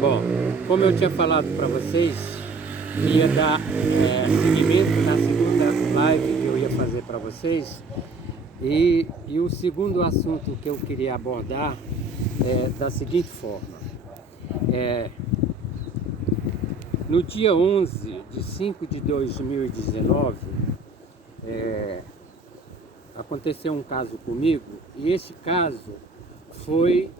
Bom, como eu tinha falado para vocês, ia dar seguimento na segunda live que eu ia fazer para vocês. E o segundo assunto que eu queria abordar é da seguinte forma. No dia 11 de 5 de 2019, aconteceu um caso comigo, e esse caso foi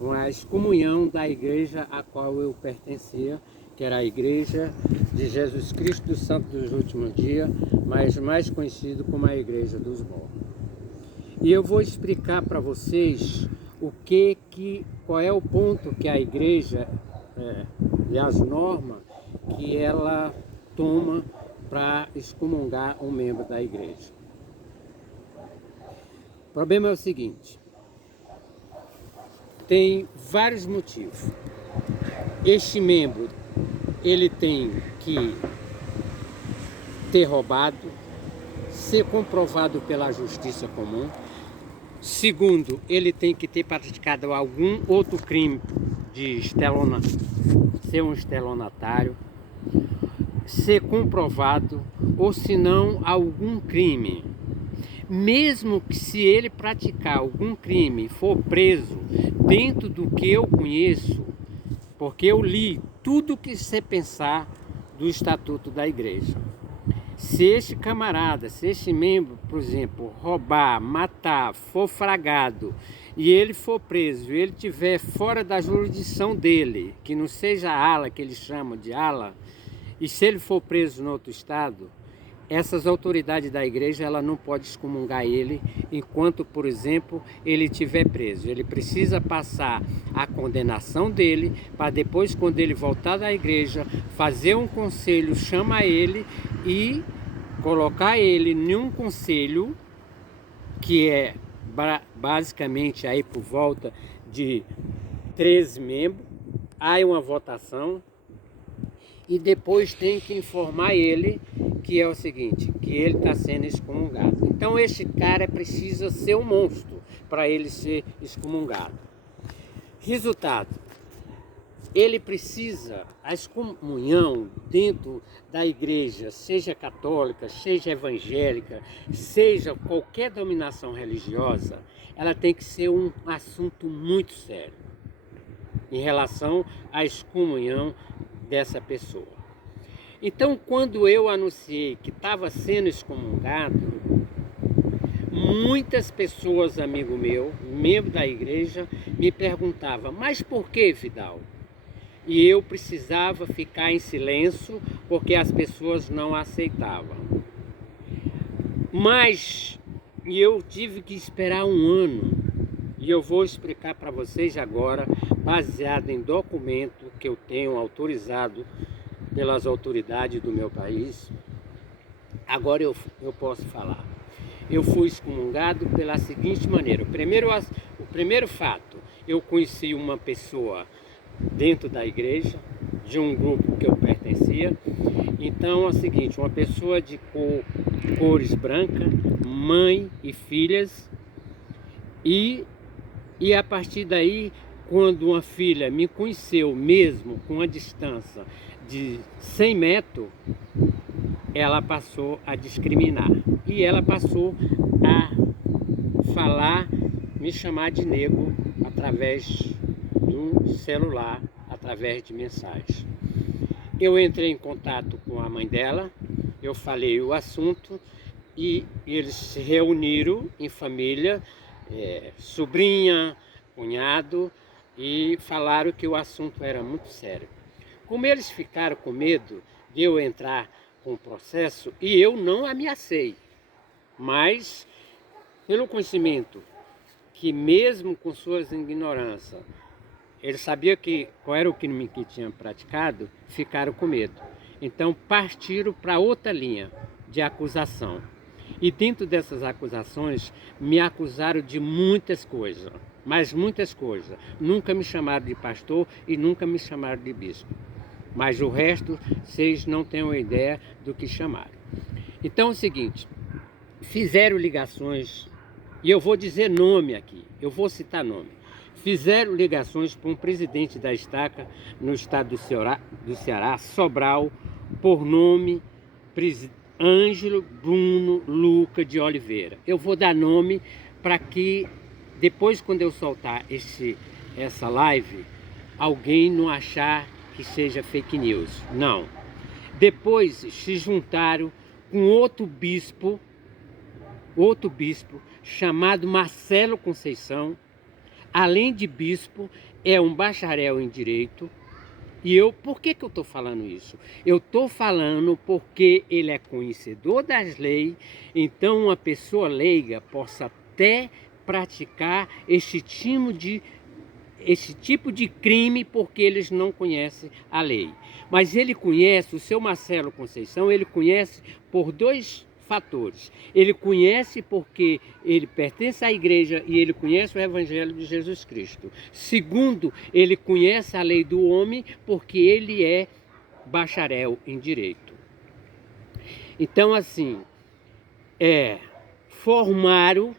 uma excomunhão da igreja a qual eu pertencia, que era a Igreja de Jesus Cristo dos Santos dos Últimos Dias, mas mais conhecido como a Igreja dos Mormons. E eu vou explicar para vocês qual é o ponto que a igreja e as normas que ela toma para excomungar um membro da igreja. O problema é o seguinte: tem vários motivos. Este membro, ele tem que ter roubado, ser comprovado pela justiça comum. Segundo, ele tem que ter praticado algum outro crime de ser um estelionatário, ser comprovado, ou se não, algum crime. Mesmo que se ele praticar algum crime e for preso, dentro do que eu conheço, porque eu li tudo que você pensar do Estatuto da Igreja. Se este camarada, se este membro, por exemplo, roubar, matar, for fragado e ele for preso, e ele estiver fora da jurisdição dele, que não seja a ala, que eles chamam de ala, e se ele for preso no outro estado, essas autoridades da igreja ela não pode excomungar ele enquanto, por exemplo, ele estiver preso. Ele precisa passar a condenação dele para depois, quando ele voltar da igreja, fazer um conselho, chamar ele e colocar ele em um conselho que é basicamente aí por volta de 13 membros. Há uma votação e depois tem que informar ele que é o seguinte, que ele está sendo excomungado. Então este cara precisa ser um monstro para ele ser excomungado. Resultado, ele precisa, a excomunhão dentro da igreja, seja católica, seja evangélica, seja qualquer dominação religiosa, ela tem que ser um assunto muito sério em relação à excomunhão dessa pessoa. Então, quando eu anunciei que estava sendo excomungado, muitas pessoas, amigo meu, membro da igreja, me perguntavam, mas por que, Vidal? E eu precisava ficar em silêncio porque as pessoas não aceitavam. Mas eu tive que esperar um ano, e eu vou explicar para vocês agora, baseado em documento que eu tenho autorizado pelas autoridades do meu país. Agora eu posso falar. Eu fui excomungado pela seguinte maneira. O primeiro fato, eu conheci uma pessoa dentro da igreja, de um grupo que eu pertencia. Então é o seguinte, uma pessoa de cores brancas, mãe e filhas, e a partir daí, quando uma filha me conheceu mesmo com a distância de 100 metros, ela passou a discriminar. E ela passou a falar, me chamar de negro através do celular, através de mensagem. Eu entrei em contato com a mãe dela, eu falei o assunto e eles se reuniram em família, sobrinha, cunhado, e falaram que o assunto era muito sério. Como eles ficaram com medo de eu entrar com o processo, e eu não ameacei, mas pelo conhecimento que mesmo com suas ignorâncias, eles sabiam qual era o crime que tinham praticado, ficaram com medo. Então partiram para outra linha de acusação. E dentro dessas acusações, me acusaram de muitas coisas, mas muitas coisas. Nunca me chamaram de pastor e nunca me chamaram de bispo. Mas o resto, vocês não têm uma ideia do que chamaram. Então é o seguinte, fizeram ligações, e eu vou dizer nome aqui, eu vou citar nome. fizeram ligações para um presidente da estaca no estado do Ceará, Sobral, por nome Ângelo Bruno Luca de Oliveira. Eu vou dar nome para que depois, quando eu soltar essa live, alguém não achar que seja fake news. Não. Depois se juntaram com outro bispo chamado Marcelo Conceição. Além de bispo, é um bacharel em direito. E por que eu estou falando isso? Eu estou falando porque ele é conhecedor das leis, então uma pessoa leiga possa até praticar esse tipo de crime porque eles não conhecem a lei. Mas ele conhece, o seu Marcelo Conceição, ele conhece por dois fatores. Ele conhece porque ele pertence à igreja e ele conhece o Evangelho de Jesus Cristo. Segundo, ele conhece a lei do homem porque ele é bacharel em direito. Então, assim, formário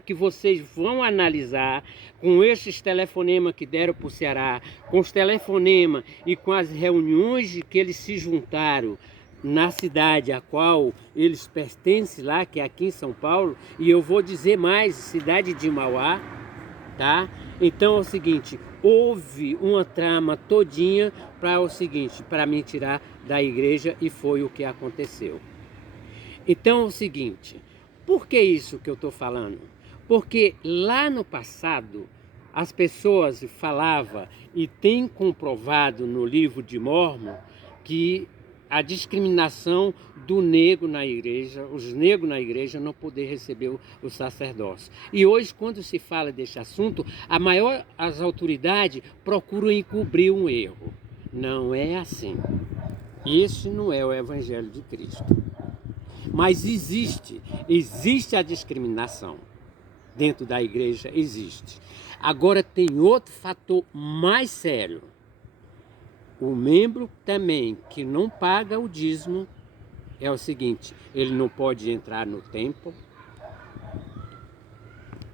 que vocês vão analisar com esses telefonemas que deram para o Ceará, com os telefonemas e com as reuniões que eles se juntaram na cidade a qual eles pertencem lá, que é aqui em São Paulo, e eu vou dizer mais, cidade de Mauá, tá? Então é o seguinte, houve uma trama todinha para me tirar da igreja e foi o que aconteceu. Então é o seguinte, por que isso que eu estou falando? Porque lá no passado as pessoas falavam e tem comprovado no livro de Mórmon que a discriminação do negro na igreja, os negros na igreja não poder receber o sacerdócio. E hoje, quando se fala desse assunto, as autoridades procuram encobrir um erro. Não é assim. Esse não é o Evangelho de Cristo. Mas existe a discriminação. Dentro da igreja existe. Agora tem outro fator mais sério. O membro também que não paga o dízimo é o seguinte, ele não pode entrar no templo.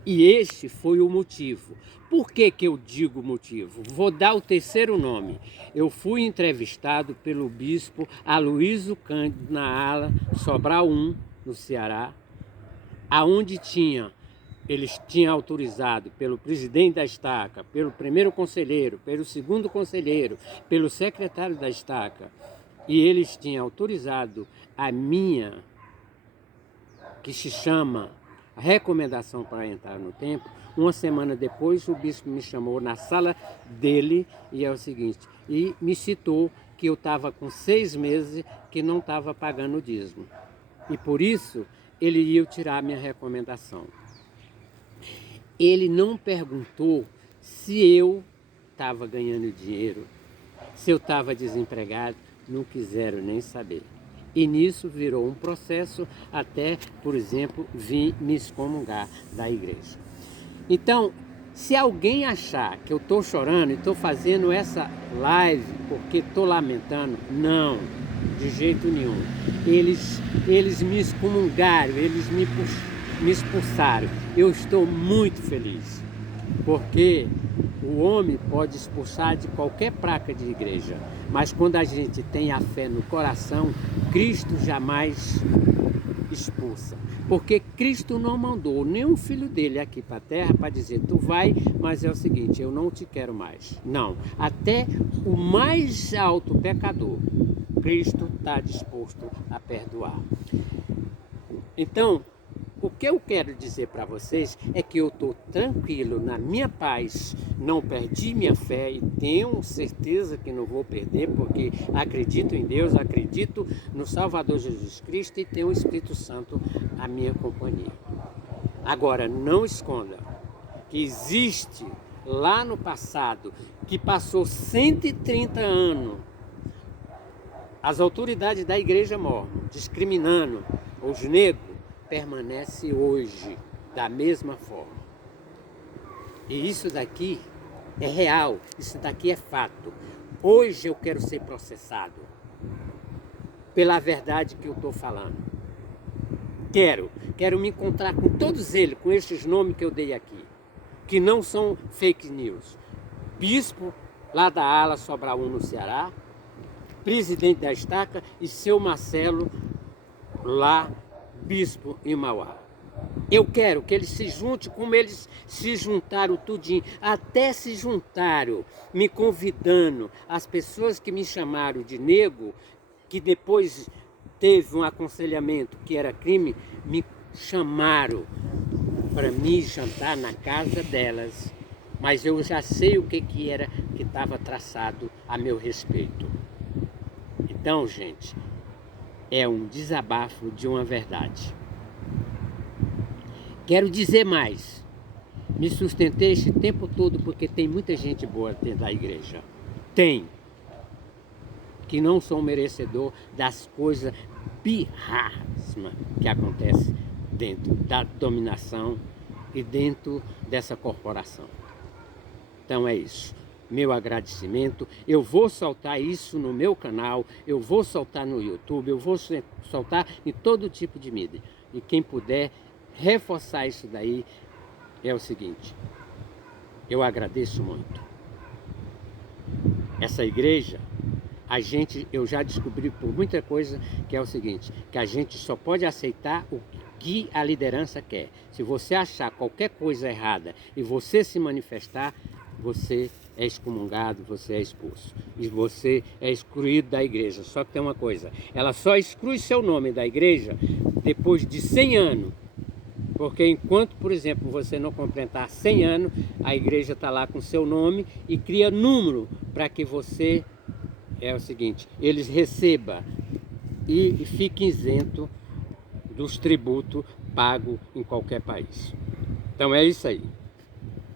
E este foi o motivo. Por que eu digo motivo? Vou dar o terceiro nome. Eu fui entrevistado pelo bispo Aloysio Cândido na ala Sobral 1, no Ceará, aonde eles tinham autorizado pelo presidente da estaca, pelo primeiro conselheiro, pelo segundo conselheiro, pelo secretário da estaca, e eles tinham autorizado a minha, que se chama recomendação para entrar no templo. Uma semana depois o bispo me chamou na sala dele e é o seguinte, e me citou que eu estava com 6 meses que não estava pagando o dízimo. E por isso ele ia tirar a minha recomendação. Ele não perguntou se eu estava ganhando dinheiro, se eu estava desempregado, não quiseram nem saber. E nisso virou um processo até, por exemplo, vir me excomungar da igreja. Então, se alguém achar que eu estou chorando e estou fazendo essa live porque estou lamentando, não, de jeito nenhum. Eles me excomungaram, eles me expulsaram. Eu estou muito feliz, porque o homem pode expulsar de qualquer placa de igreja, mas quando a gente tem a fé no coração, Cristo jamais expulsa. Porque Cristo não mandou nenhum filho dele aqui para a terra para dizer, tu vai, mas é o seguinte, eu não te quero mais. Não, até o mais alto pecador, Cristo está disposto a perdoar. Então, o que eu quero dizer para vocês é que eu estou tranquilo, na minha paz, não perdi minha fé e tenho certeza que não vou perder, porque acredito em Deus, acredito no Salvador Jesus Cristo e tenho o Espírito Santo à minha companhia. Agora, não esconda que existe lá no passado, que passou 130 anos, as autoridades da Igreja Mórmon discriminando os negros, permanece hoje da mesma forma. E isso daqui é real, isso daqui é fato. Hoje eu quero ser processado pela verdade que eu estou falando. Quero me encontrar com todos eles, com esses nomes que eu dei aqui. que não são fake news. Bispo lá da ala Sobral 1 no Ceará, presidente da Estaca e seu Marcelo lá, bispo em Mauá. Eu quero que eles se juntem como eles se juntaram tudinho, até se juntaram, me convidando, as pessoas que me chamaram de nego, que depois teve um aconselhamento que era crime, me chamaram para me jantar na casa delas, mas eu já sei o que era que estava traçado a meu respeito. Então, gente, é um desabafo de uma verdade. Quero dizer mais, me sustentei esse tempo todo porque tem muita gente boa dentro da igreja. Tem, que não são merecedor das coisas pirrasmas que acontecem dentro da dominação e dentro dessa corporação. Então é isso. Meu agradecimento, eu vou soltar isso no meu canal, eu vou soltar no YouTube, eu vou soltar em todo tipo de mídia. E quem puder reforçar isso daí, é o seguinte, eu agradeço muito. Essa igreja, eu já descobri por muita coisa que é o seguinte, que a gente só pode aceitar o que a liderança quer. Se você achar qualquer coisa errada e você se manifestar, você é excomungado, você é expulso. E você é excluído da igreja. Só que tem uma coisa, ela só exclui seu nome da igreja depois de 100 anos. Porque enquanto, por exemplo, você não completar 100 anos, a igreja está lá com seu nome e cria número para que você, é o seguinte, eles recebam e fiquem isento dos tributos pagos em qualquer país. Então é isso aí.